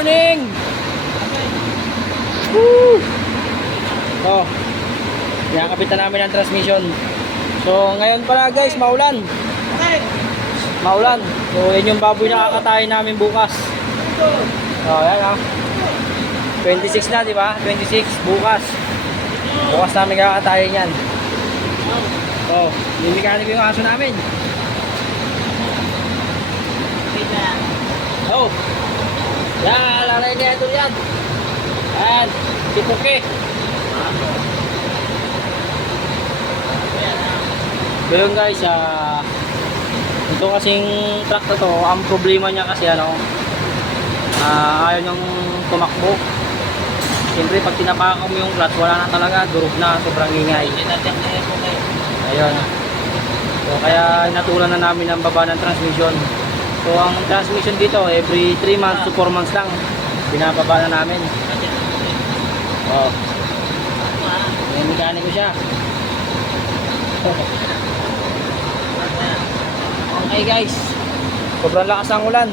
Morning! Woo! So, kinakapitan namin ang transmission. So, ngayon pala guys, maulan. Maulan. So, yun yung baboy na kakatayin namin bukas. So, yan ha. 26 na, di ba? 26 bukas. Bukas namin kakatayin yan. So, yung mekaniko yung aso namin. Oh! Yan, lalay niya ito yan. Yan, si Puki. So yun guys, ito kasing truck na to, ang problema niya kasi ayaw niyang tumakbo. Siyempre pag tinapakan mo yung clutch, wala na talaga, durog na, sobrang ingay. Ayun. So kaya inatulan na namin ang baba ng transmission. So ang transmission dito every 3 months to 4 months lang binababa na namin. Oh. May mekaniko siya. Okay guys. Sobrang lakas ang ulan.